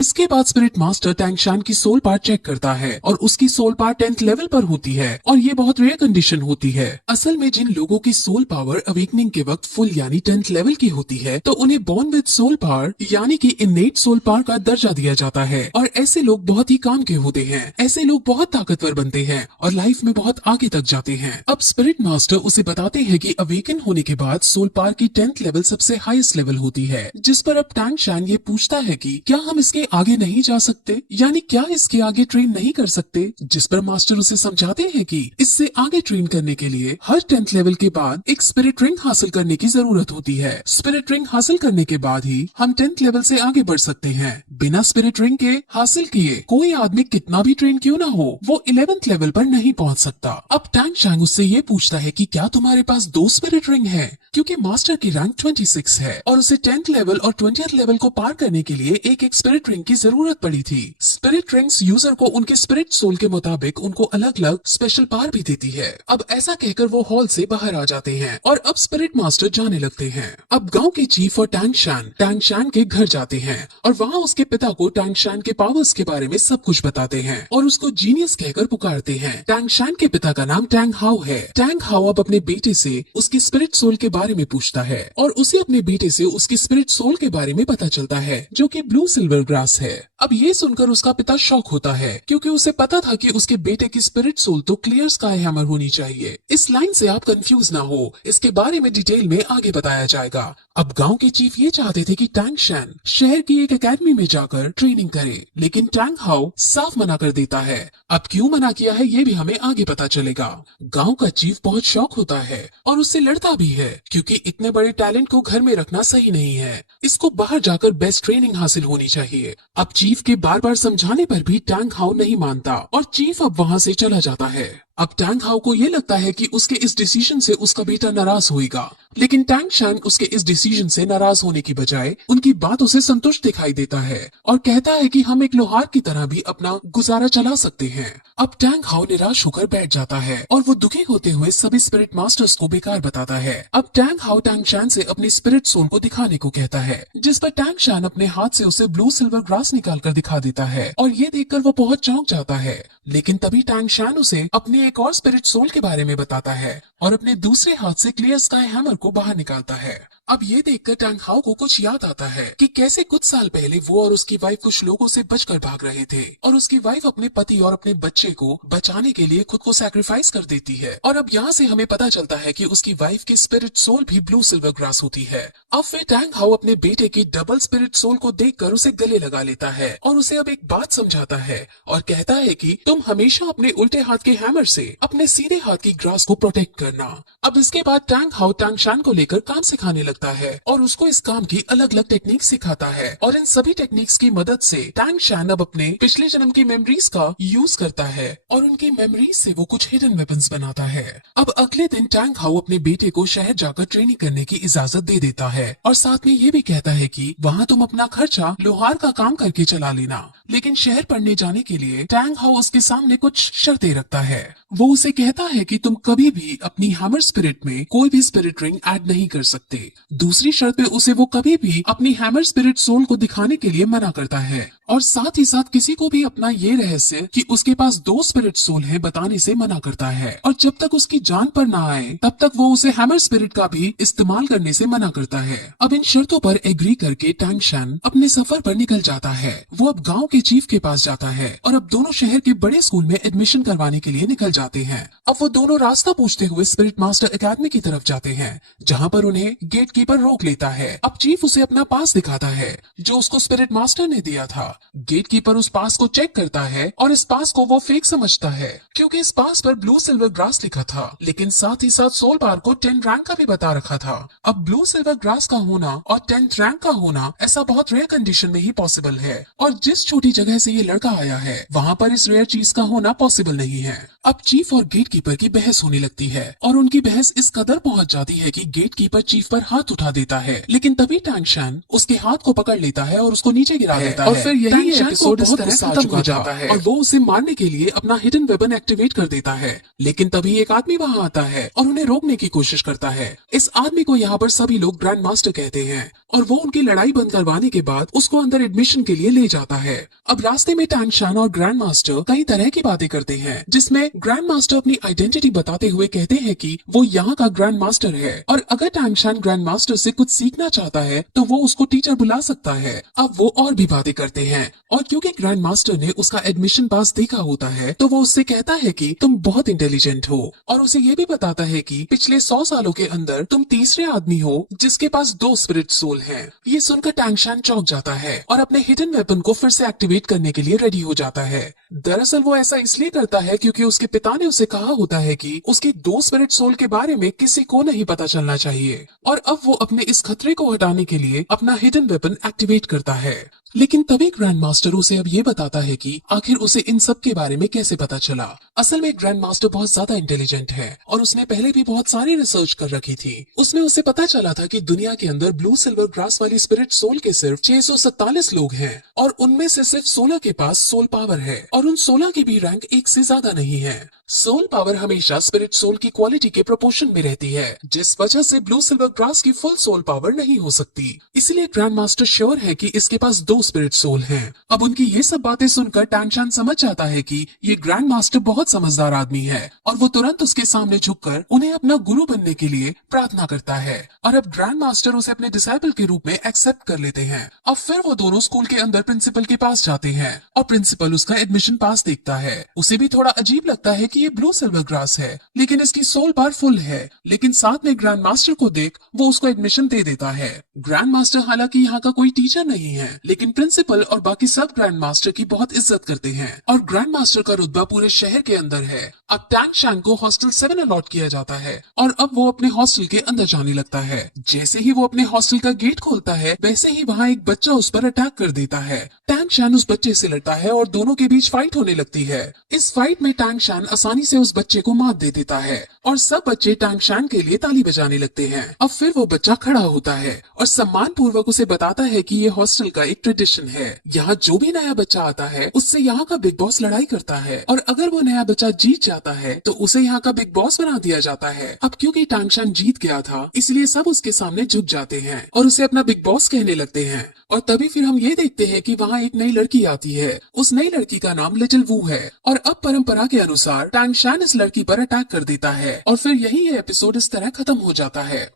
इसके बाद spirit master टैंगशान की सोल पार्ट चेक करता है और उसकी सोल पार्ट 10th लेवल पर होती है और ये बहुत रेयर कंडीशन होती है। असल में जिन लोगों की सोल पावर अवेकनिंग के वक्त फुल यानी 10th लेवल की होती है तो उन्हें बॉर्न विद सोल पावर यानी कि इनेट सोल पावर का दर्जा दिया जाता है और ऐसे लोग बहुत ही काम के होते हैं। ऐसे लोग बहुत ताकतवर बनते हैं और लाइफ में बहुत आगे तक जाते हैं। अब स्पिरिट मास्टर उसे बताते हैं कि अवेकन होने के बाद सोल पावर की 10th लेवल सबसे हाईएस्ट लेवल होती है, जिस पर अब टैंगशान ये पूछता है कि क्या हम इसके आगे नहीं जा सकते, यानी क्या इसके आगे ट्रेन नहीं कर सकते, जिस पर मास्टर उसे समझाते हैं कि इससे आगे ट्रेन करने के लिए हर 10th लेवल के बाद एक स्पिरिट रिंग हासिल करने की जरूरत होती है। स्पिरिट रिंग हासिल करने के बाद ही हम 10th लेवल से आगे बढ़ सकते हैं। बिना स्पिरिट रिंग के हासिल किए कोई आदमी कितना भी ट्रेन क्यों ना हो वो 11th लेवल पर नहीं पहुंच सकता। अब टैंगशान उससे ये पूछता है कि क्या तुम्हारे पास 2 स्पिरिट रिंग है, क्योंकि मास्टर की रैंक 26 है और उसे 10th लेवल और 20th लेवल को पार करने के लिए एक स्पिरिट रिंग की जरूरत पड़ी थी। स्पिरिट रिंग्स यूजर को उनके स्पिरिट सोल के मुताबिक उनको अलग अलग स्पेशल पावर भी देती है। अब ऐसा कहकर वो हॉल से बाहर आ जाते हैं और अब स्पिरिट मास्टर जाने लगते हैं। अब गांव के चीफ और टैंगशान के घर जाते हैं और वहाँ उसके पिता को टैंगशान के पावर्स के बारे में सब कुछ बताते हैं और उसको जीनियस कहकर पुकारते हैं। टैंगशान के पिता का नाम टैंग हाउ है। टैंग हाउ अब अपने बेटे से उसकी स्पिरिट सोल के बारे में पूछता है और उसे अपने बेटे से उसकी स्पिरिट सोल के बारे में पता चलता है, जो कि ब्लू सिल्वर ग्रास है। अब ये सुनकर उसका पिता शॉक होता है क्योंकि उसे पता था कि उसके बेटे की स्पिरिट सोल तो क्लियर स्काई हैमर होनी चाहिए। इस लाइन से आप कंफ्यूज ना हो, इसके बारे में डिटेल में आगे बताया जाएगा। अब गांव के चीफ ये चाहते थे कि टैंगशान शहर की एक एकेडमी में जाकर ट्रेनिंग करे, लेकिन टैंग हाउ साफ मना कर देता है। अब क्यों मना किया है ये भी हमें आगे पता चलेगा। गांव का चीफ बहुत शॉक होता है और उससे लड़ता भी है क्योंकि इतने बड़े टैलेंट को घर में रखना सही नहीं है, इसको बाहर जाकर बेस्ट ट्रेनिंग हासिल होनी चाहिए। अब चीफ के बार बार समझाने पर भी टैंग हाउ नहीं मानता और चीफ अब वहाँ से चला जाता है। अब टैंग हाउ को ये लगता है कि उसके इस डिसीजन से उसका बेटा नाराज होगा, लेकिन टैंगशान उसके इस डिसीजन से नाराज होने की बजाय उनकी बातों से संतुष्ट दिखाई देता है और कहता है कि हम एक लोहार की तरह भी अपना गुजारा चला सकते हैं। अब टैंग हाउ निराश होकर बैठ जाता है और वो दुखी होते हुए सभी स्पिरिट मास्टर्स को बेकार बताता है। अब टैंग हाउ टैंगशान से अपनी स्पिरिट सोल को दिखाने को कहता है, जिस पर टैंगशान अपने हाथ से उसे ब्लू सिल्वर ग्रास निकाल कर दिखा देता है और ये देखकर वो बहुत चौंक जाता है। लेकिन तभी टैंगशान उसे अपने एक और स्पिरिट सोल के बारे में बताता है और अपने दूसरे हाथ से क्लियर स्काई हैमर को बाहर निकालता है। अब ये देखकर टैंग हाउ को कुछ याद आता है कि कैसे कुछ साल पहले वो और उसकी वाइफ कुछ लोगों से बचकर भाग रहे थे और उसकी वाइफ अपने पति और अपने बच्चे को बचाने के लिए खुद को सैक्रिफाइस कर देती है। और अब यहाँ से हमें पता चलता है कि उसकी वाइफ की स्पिरिट सोल भी ब्लू सिल्वर ग्रास होती है। अब फिर टैंग हाउ अपने बेटे की डबल स्पिरिट सोल को देखकर उसे गले लगा लेता है और उसे अब एक बात समझाता है और कहता है कि तुम हमेशा अपने उल्टे हाथ के हैमर से अपने सीधे हाथ की ग्रास को प्रोटेक्ट करना। अब इसके बाद टैंग हाउ टैंगशान को लेकर काम सिखाने लगता है और उसको इस काम की अलग अलग टेक्निक सिखाता है और इन सभी टेक्निक्स की मदद से टैंगशान अब अपने पिछले जन्म की मेमोरीज का यूज करता है और उनकी मेमोरीज से वो कुछ हिडन वेपन्स बनाता है। अब अगले दिन टैंग हाउ अपने बेटे को शहर जाकर ट्रेनिंग करने की इजाजत दे देता है और साथ में ये भी कहता है कि वहाँ तुम अपना खर्चा लोहार का काम करके चला लेना। लेकिन शहर पढ़ने जाने के लिए टैंग हाउ उसके सामने कुछ शर्तें रखता है। वो उसे कहता है कि तुम कभी भी अपनी हैमर स्पिरिट में कोई भी स्पिरिट रिंग ऐड नहीं कर सकते। दूसरी शर्त पे उसे वो कभी भी अपनी हैमर स्पिरिट सोल को दिखाने के लिए मना करता है और साथ ही साथ किसी को भी अपना ये रहस्य कि उसके पास 2 स्पिरिट सोल है बताने से मना करता है और जब तक उसकी जान पर ना आए तब तक वो उसे हैमर स्पिरिट का भी इस्तेमाल करने से मना करता है। अब इन शर्तों पर एग्री करके टैंगशान अपने सफर पर निकल जाता है। वो अब गाँव के चीफ के पास जाता है और अब दोनों शहर के बड़े स्कूल में एडमिशन करवाने के लिए निकल जाते हैं। अब वो दोनों रास्ता पूछते हुए स्पिरिट मास्टर एकेडमी की तरफ जाते हैं, जहाँ पर उन्हें गेट कीपर रोक लेता है। अब चीफ उसे अपना पास दिखाता है जो उसको स्पिरिट मास्टर ने दिया था। गेट कीपर उस पास को चेक करता है और इस पास को वो फेक समझता है क्योंकि इस पास पर ब्लू सिल्वर ग्रास लिखा था, लेकिन साथ ही साथ सोल बार को 10 रैंक का भी बता रखा था। अब ब्लू सिल्वर ग्रास का होना और 10th रैंक का होना ऐसा बहुत रेयर कंडीशन में ही पॉसिबल है और जिस छोटी जगह से ये लड़का आया है वहाँ पर इस रेयर चीज का होना पॉसिबल नहीं है। अब चीफ और गेट कीपर की बहस होने लगती है और उनकी बहस इस कदर पहुंच जाती है कि गेट कीपर चीफ पर हाथ उठा देता है, लेकिन तभी टैंगशान उसके हाथ को पकड़ लेता है और उसको नीचे गिरा देता है और फिर यही एपिसोड इस तरह खत्म हो जाता है और वो उसे मारने के लिए अपना हिडन वेपन एक्टिवेट कर देता है। लेकिन तभी एक आदमी वहाँ आता है और उन्हें रोकने की कोशिश करता है। इस आदमी को यहाँ पर सभी लोग ग्रैंड मास्टर कहते हैं और वो उनकी लड़ाई बंद करवाने के बाद उसको अंदर एडमिशन के लिए ले जाता है। अब रास्ते में टैंग शान और ग्रैंड मास्टर कई तरह की बातें करते हैं, जिसमें ग्रैंड मास्टर अपनी आइडेंटिटी बताते हुए कहते हैं कि वो यहाँ का ग्रैंड मास्टर है और अगर टैंग शान ग्रैंड मास्टर से कुछ सीखना चाहता है तो वो उसको टीचर बुला सकता है। अब वो और भी बातें करते हैं और क्योंकि ग्रैंड मास्टर ने उसका एडमिशन पास देखा होता है तो वो उससे कहता है कि तुम बहुत इंटेलिजेंट हो और उसे ये भी बताता है कि पिछले 100 सालों के अंदर तुम तीसरे आदमी हो जिसके पास 2 स्पिरिट सोल हैं। ये सुनकर टैंग शान चौंक जाता है और अपने हिडन वेपन को फिर से एक्टिवेट करने के लिए रेडी हो जाता है। दरअसल वो ऐसा इसलिए करता है क्योंकि उसके पिता ने उसे कहा होता है कि उसके 2 स्पिरिट सोल के बारे में किसी को नहीं पता चलना चाहिए और अब वो अपने इस खतरे को हटाने के लिए अपना हिडन वेपन एक्टिवेट करता है। लेकिन तभी ग्रैंड मास्टर उसे अब ये बताता है कि आखिर उसे इन सब के बारे में कैसे पता चला। असल में ग्रैंड मास्टर बहुत ज्यादा इंटेलिजेंट है और उसने पहले भी बहुत सारी रिसर्च कर रखी थी। उसमें उसे पता चला था कि दुनिया के अंदर ब्लू सिल्वर ग्रास वाली स्पिरिट सोल के सिर्फ 647 लोग हैं और उनमें से सिर्फ 16 के पास सोल पावर है और उन 16 की भी रैंक 1 से ज्यादा नहीं है। सोल पावर हमेशा स्पिरिट सोल की क्वालिटी के प्रोपोर्शन में रहती है, जिस वजह से ब्लू सिल्वर ग्रास की फुल सोल पावर नहीं हो सकती। इसलिए ग्रैंड मास्टर श्योर है कि इसके पास 2 स्पिरिट सोल हैं। अब उनकी ये सब बातें सुनकर टैंग शान समझ जाता है कि ये ग्रैंड मास्टर बहुत समझदार आदमी है और वो तुरंत उसके सामने झुककर उन्हें अपना गुरु बनने के लिए प्रार्थना करता है और अब ग्रैंड मास्टर उसे अपने डिसाइपल के रूप में एक्सेप्ट कर लेते हैं। अब फिर वो दोनों स्कूल के अंदर प्रिंसिपल के पास जाते हैं और प्रिंसिपल उसका एडमिशन पास देखता है। उसे भी थोड़ा अजीब लगता है कि ये ब्लू सिल्वर ग्रास है लेकिन इसकी सोल पावर फुल है, लेकिन साथ में ग्रैंड मास्टर को देख वो उसको एडमिशन दे देता है। ग्रैंड मास्टर हालांकि यहाँ का कोई टीचर नहीं है, लेकिन प्रिंसिपल और बाकी सब ग्रैंड मास्टर की बहुत इज्जत करते हैं और ग्रैंड मास्टर का रुतबा पूरे शहर के अंदर है। अब टैंग शान को हॉस्टल 7 अलॉट किया जाता है और अब वो अपने हॉस्टल के अंदर जाने लगता है। जैसे ही वो अपने हॉस्टल का गेट खोलता है वैसे ही वहाँ एक बच्चा उस पर अटैक कर देता है। टैंग शान उस बच्चे से लड़ता है और दोनों के बीच फाइट होने लगती है। इस फाइट में टैंग शान आसानी से उस बच्चे को मार दे देता है और सब बच्चे टैंग शान के लिए ताली बजाने लगते हैं। अब फिर वो बच्चा खड़ा होता है और सम्मान पूर्वक उसे बताता है कि ये हॉस्टल का एक ट्रेडिशन है, यहाँ जो भी नया बच्चा आता है उससे यहाँ का बिग बॉस लड़ाई करता है और अगर वो नया बच्चा जीत जाता है तो उसे यहाँ का बिग बॉस बना दिया जाता है। अब क्योंकि टैंग शान जीत गया था इसलिए सब उसके सामने झुक जाते हैं और उसे अपना बिग बॉस कहने लगते हैं। और तभी फिर हम ये देखते हैं कि वहाँ एक नई लड़की आती है। उस नई लड़की का नाम लिटिल वू है और अब परंपरा के अनुसार टैंग शान इस लड़की पर अटैक कर देता है और फिर यही ये एपिसोड इस तरह खत्म हो जाता है।